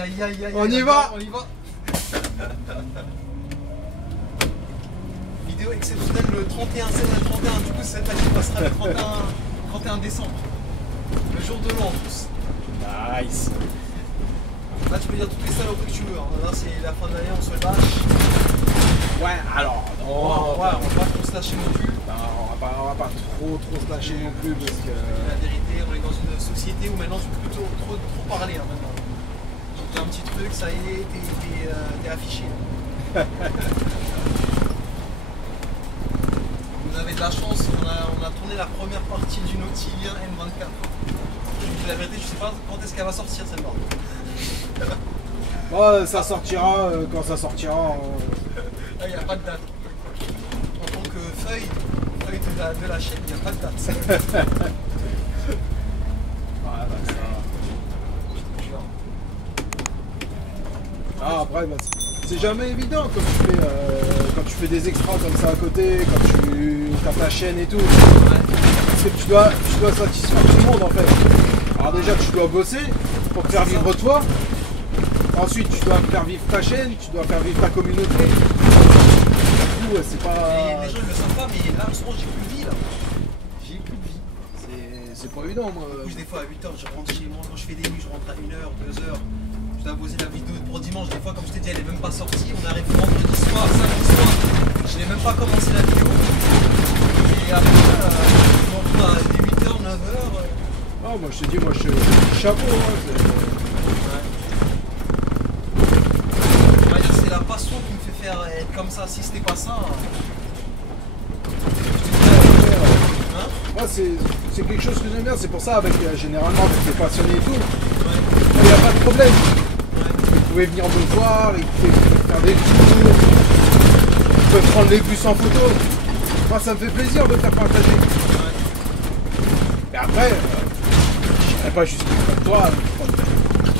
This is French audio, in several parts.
aïe, aïe, aïe. On y va. On y va. Vidéo exceptionnelle le 31, c'est le 31. Du coup, cette année passera le 31 décembre. Le jour de l'an en plus. Nice. Là, tu peux dire toutes les saloperies que tu veux. Hein. Là, c'est la fin de l'année, on se lâche. Ouais, alors, non, On va pas trop se lâcher non plus. on va pas trop se lâcher non plus parce que... La vérité, on est dans une société où maintenant tu peux plus trop parler. Hein, maintenant. J'ai un petit truc, ça y est, t'es affiché. Vous avez de la chance, on a tourné la première partie du Nautilien M24. Je vous dis la vérité, je sais pas quand est-ce qu'elle va sortir cette part. Ouais, ça sortira quand ça sortira. Il n'y a pas de date. En tant que feuille de la chaîne, il n'y a pas de date. Ouais, bah ça... Ah, après, bah, c'est jamais évident quand tu fais des extras comme ça à côté, quand tu tapes la chaîne et tout. Parce que tu dois satisfaire tout le monde en fait. Alors déjà, tu dois bosser pour te faire vivre toi. Ensuite, tu dois faire vivre ta chaîne, tu dois faire vivre ta communauté. Du coup, c'est pas... Les gens ne le savent pas, mais là, en ce moment, j'ai plus de vie là. J'ai plus de vie. C'est pas évident, moi. Je bouge des fois à 8h, je rentre chez moi. Quand je fais des nuits, je rentre à 1h, 2h. Je dois poser la vidéo pour dimanche. Des fois, comme je t'ai dit, elle est même pas sortie. On arrive vendredi soir, samedi soir. Je n'ai même pas commencé la vidéo. Et après, je me retrouve à 8h, 9h. Ah, moi, je te dis, moi, je suis chapeau. Hein, c'est la passion qui me fait faire être comme ça. Si c'était pas ça. Moi, c'est quelque chose que j'aime bien. C'est pour ça, généralement, avec les passionnés et tout, il n'y a pas de problème. Ils pouvaient venir me voir, ils pouvaient faire des tours, ils peuvent prendre les bus en photo. Moi, ça me fait plaisir de faire partager. Et après, je n'irai pas juste comme toi,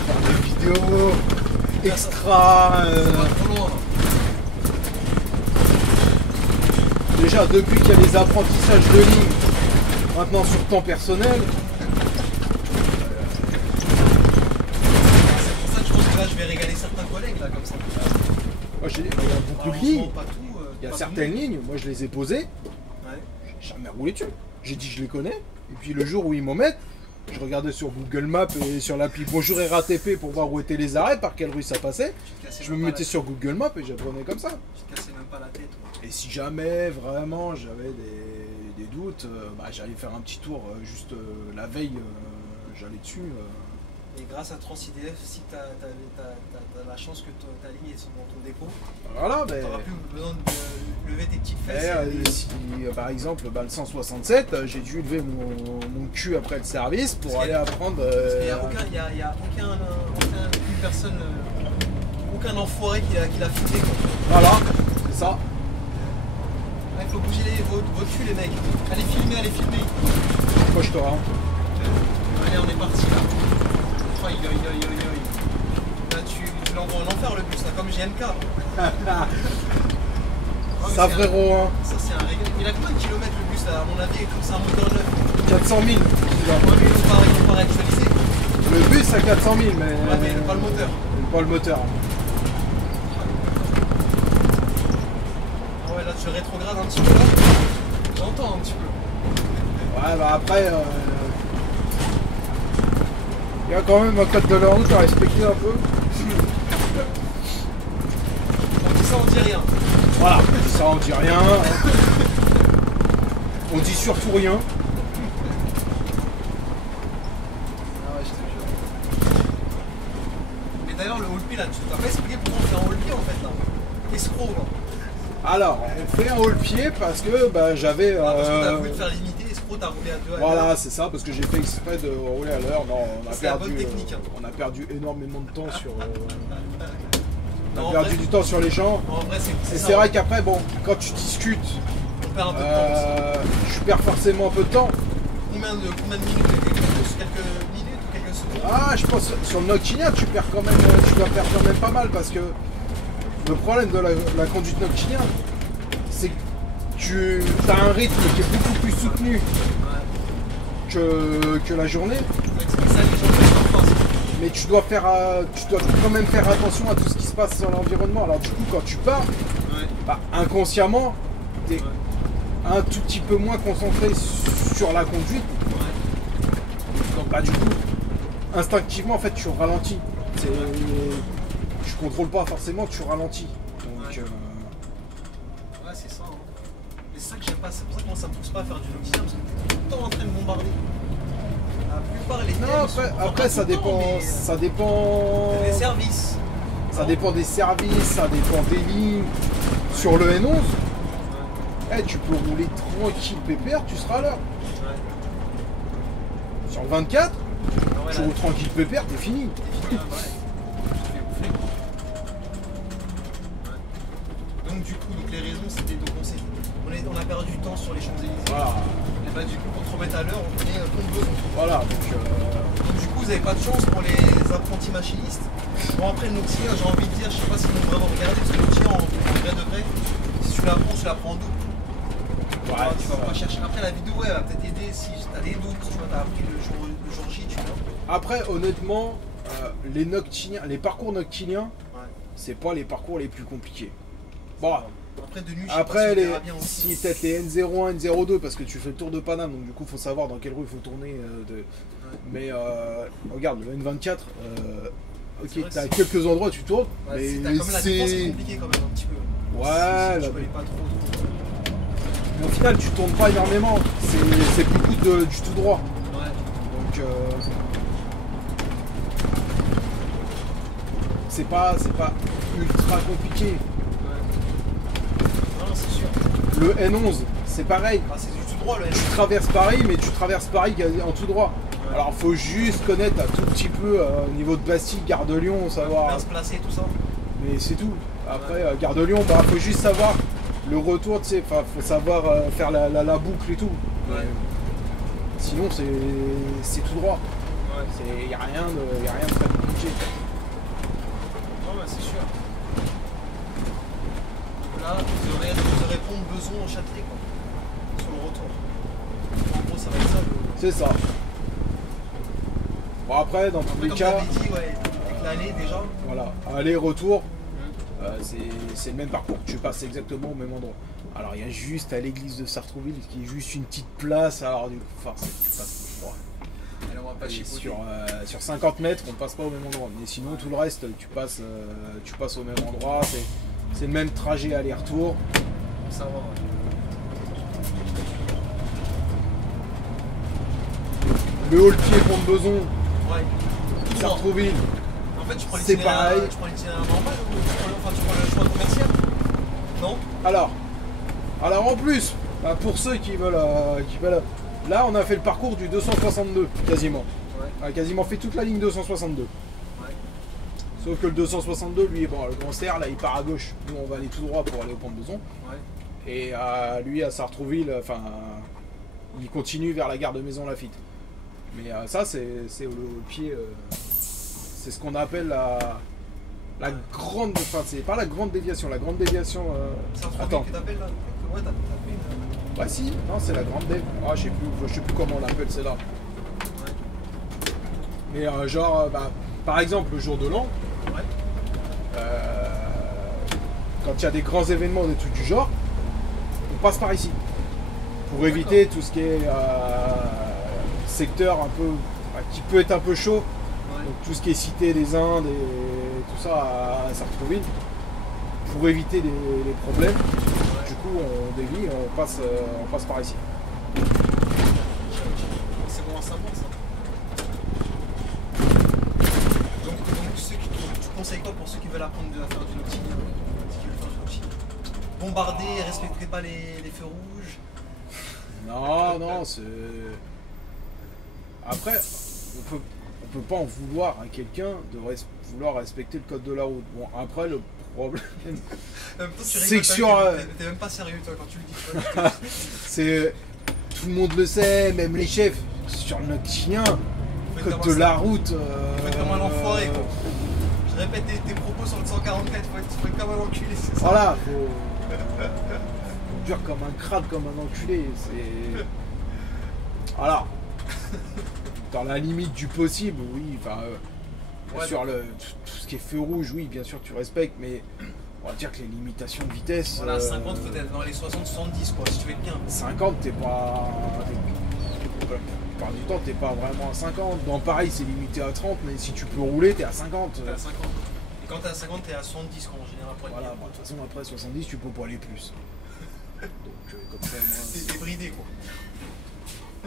faire des vidéos extra. Déjà, depuis qu'il y a les apprentissages de ligne, maintenant sur temps personnel. C'est pour ça que je pense que là, je vais régaler certains collègues là comme ça. Moi, il y a beaucoup de lignes. Il y a pas certaines lignes, moi je les ai posées. Ouais. J'ai jamais roulé dessus. J'ai dit je les connais. Et puis le jour où ils m'en mettent, je regardais sur Google Maps et sur l'appli Bonjour RATP pour voir où étaient les arrêts, par quelle rue ça passait. Je me mettais sur Google Maps et j'apprenais comme ça. Je te cassais même pas la tête. Ouais. Et si jamais vraiment j'avais des doutes, j'allais faire un petit tour juste la veille, j'allais dessus. Et grâce à TransIDF, si tu as la chance que ta ligne est dans ton dépôt, voilà, tu n'auras plus besoin de lever tes petites fesses. Si par exemple le 167, j'ai dû lever mon cul après le service pour aller apprendre. Parce qu'il n'y a aucune personne, aucun enfoiré qui l'a filmé. Voilà, c'est ça. Il faut bouger votre cul les mecs. Allez filmer, allez filmer. Moi je te rends. Allez, on est parti là. Aïe aïe aïe aïe aïe. Là tu l'envoies en enfer le bus là, comme GNK. Ça frérot hein. Ça c'est un régal. Il a combien de kilomètres le bus là? À mon avis, comme c'est un moteur neuf. 400 000. Ouais, mais ils n'ont pas réactualisé. Le bus à 400 000 mais... Ouais, mais pas le moteur. Pas le moteur. Ah ouais, là tu rétrogrades un petit peu là. J'entends un petit peu. Ouais bah après... Il y a quand même un code de la route à respecter un peu. On dit ça, on dit rien. Voilà, ça on dit rien. On dit surtout rien. Ah ouais, je te jure. Mais d'ailleurs, le haul-pied là, tu t'as pas expliqué pourquoi on fait un haul-pied en fait là. Escroc là. Alors, on fait un haul-pied parce que j'avais... Parce que t'as voulu te faire limiter, escroc, t'as roulé à 2 à l'heure. Voilà, c'est ça, parce que j'ai fait exprès de rouler à l'heure. Non, on a perdu, technique, hein. On a perdu énormément de temps sur... Non, on a perdu du temps sur les gens. En vrai, et c'est vrai qu'après, bon, quand tu discutes, on perd un peu de temps. Je perds forcément un peu de temps. Combien de minutes? Quelques minutes ou quelques secondes? Ah, je pense sur le Noctilia, tu dois perdre quand même pas mal parce que le problème de la conduite Noctilia, c'est que tu as un rythme qui est beaucoup plus soutenu que la journée. C'est ça, les gens Mais tu dois quand même faire attention à tout ce qui se passe dans l'environnement. Alors du coup, quand tu pars, bah, inconsciemment, tu es un tout petit peu moins concentré sur la conduite. Donc bah du coup, instinctivement, en fait, tu ralentis. Tu contrôles pas forcément, tu ralentis. Donc, ouais, c'est ça. Hein. Mais c'est ça que j'aime pas. C'est pour ça que moi, ça me pousse pas à faire du noctilien, parce que t'es tout le temps en train de bombarder. La plupart, les non, après ça dépend. Ça dépend. Des services. Ça dépend des services, ça dépend des lignes. Sur le N11, tu peux rouler tranquille pépère, tu seras à l'heure. Sur le 24, tu roules tranquille pépère, t'es fini. Donc du coup, les raisons c'était on a perdu du temps sur les Champs-Élysées. Voilà. Et bah du coup pour te remettre à l'heure, on est comme besoin. Voilà, donc du coup vous avez pas de chance pour les apprentis machinistes. Bon après le noctilien, j'ai envie de dire, je sais pas si vous vraiment regardé, parce que le noctilien en vrai de vrai, si tu l'apprends en double. Ouais, tu vas pas chercher. Après la vidéo elle va peut-être aider si t'as des doutes, tu vois, t'as appris le jour J, tu vois. Après honnêtement, les parcours noctiliens, c'est pas les parcours les plus compliqués. Bon. Après, de nuit, si peut-être les N01, N02, parce que tu fais le tour de Paname, donc du coup, il faut savoir dans quelle rue il faut tourner. Mais regarde, le N24, ok, t'as quelques endroits où tu tournes, mais c'est compliqué quand même un petit peu. Ouais, si tu connais pas trop. Mais au final, tu tournes pas énormément, c'est beaucoup du tout droit. Ouais. Donc, c'est pas ultra compliqué. Le N11, c'est pareil. Ah, c'est du tout droit le N11. Tu traverses Paris, mais tu traverses Paris en tout droit. Ouais. Alors, faut juste connaître un tout petit peu au niveau de Bastille, Gare de Lyon, savoir. Bien se placer, tout ça. Mais c'est tout. Après, Gare de Lyon, faut juste savoir le retour, tu sais, faut savoir faire la boucle et tout. Ouais. Sinon, c'est tout droit. Il n'y a rien de très compliqué. Ouais, c'est sûr. Là, vous aurez répondre besoin au Châtelet, quoi. Sur le retour. En gros, ça va être ça. C'est ça. Bon, après, dans tous les cas. Comme tu avais dit, avec l'aller déjà. Voilà, aller-retour, c'est le même parcours. Tu passes exactement au même endroit. Alors, il y a juste à l'église de Sartrouville qui est juste une petite place. Alors, du coup, tu passes le droit. Sur 50 mètres, on passe pas au même endroit. Mais sinon, tout le reste, tu passes au même endroit. C'est le même trajet aller-retour. Ça va. Le Haut-le-Pied, Pont-de-Beson, Sartrouville. En fait, tu prends l'itinéraire normal ou tu prends le choix commercial? Non? Alors en plus, pour ceux qui veulent, là on a fait le parcours du 262 quasiment. On a quasiment fait toute la ligne 262. Sauf que le 262, lui, bon, le grand CR, là, il part à gauche. Nous, on va aller tout droit pour aller au Pont-de-Beson. Et lui, à Sartrouville, il continue vers la gare de Maison-Lafitte. Mais ça, c'est au pied. C'est ce qu'on appelle la grande. Enfin, c'est pas la grande déviation. La grande déviation. Attends. Que t'appelles là? Ouais, t'as fait une. Bah si, non, c'est la grande déviation. Ah, je sais plus comment on l'appelle, celle-là. Mais par exemple, le jour de l'an. Quand il y a des grands événements, des trucs du genre, on passe par ici pour éviter tout ce qui est secteur un peu qui peut être un peu chaud, donc tout ce qui est cité des Indes et tout ça à Sartrouville, pour éviter les problèmes. Du coup, on dévie, on passe par ici. C'est bon à savoir ça. Tu conseilles quoi pour ceux qui veulent apprendre à faire du noctilien? Bombarder, respectez pas les feux rouges. Non, c'est. Après, on peut pas en vouloir à quelqu'un de vouloir respecter le code de la route. Bon, après, le problème. C'est que sur. T'es même pas sérieux, toi, quand tu le dis. C'est. Tout le monde le sait, même les chefs. Sur le noctilien, code de la route. Faut être comme un enfoiré, quoi. Je répète tes propos sur le 144, faut être comme un enculé, c'est ça. Voilà, faut dur comme un crade, comme un enculé. C'est. Voilà. Dans la limite du possible, oui. Ouais, sur tout ce qui est feu rouge, oui, bien sûr, tu respectes, mais on va dire que les limitations de vitesse. Voilà, 50, faut être dans les 60-70, quoi, si tu veux être bien. 50, t'es pas. La plupart du temps, t'es pas vraiment à 50. Dans Paris, c'est limité à 30, mais si tu peux rouler, t'es à 50. T'es à 50. Et quand t'es à 50, t'es à 70, quoi, en général. Voilà, de toute façon, après 70, tu peux pas aller plus. Donc, comme ça, moi. T'es bridé, quoi.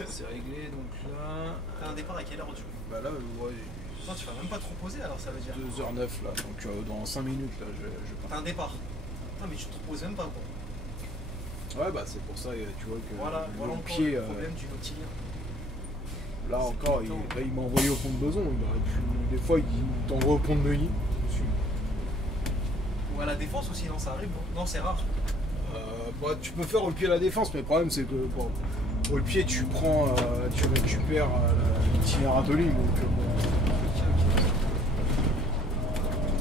C'est réglé, donc là. T'as un départ à quelle heure, du coup? Bah là, ouais. Non, tu vas même pas trop poser, alors ça veut dire. 2h09 là, donc dans 5 minutes là, je pars. T'as un départ. Putain, mais tu te reposes même pas, quoi. Ouais, bah c'est pour ça, tu vois que Voilà le encore pied. le problème du nautilien. Là encore, il m'a envoyé au pont de Beson. Il aurait pu. Des fois, il t'envoie au pont de Neuilly. Ou à la défense aussi, non, ça arrive, non? Non, c'est rare. Bah, tu peux faire au pied la défense, mais le problème c'est que bon, au pied tu prends, tu récupères l'itinéraire de l'île. Donc,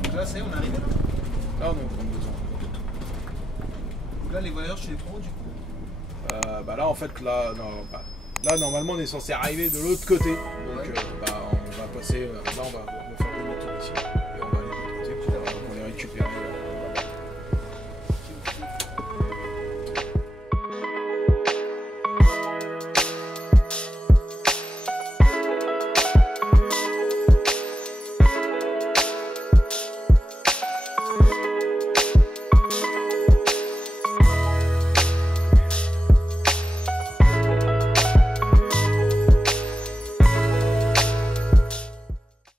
Donc là, c'est on est arrivé là. là, on est au pont de Beson. Donc là, les voyageurs, tu les prends du coup? Bah là, en fait, là, non, bah, là, normalement, on est censé arriver de l'autre côté. Donc, Ouais. bah, on va passer. Là, on va faire demi-tour ici.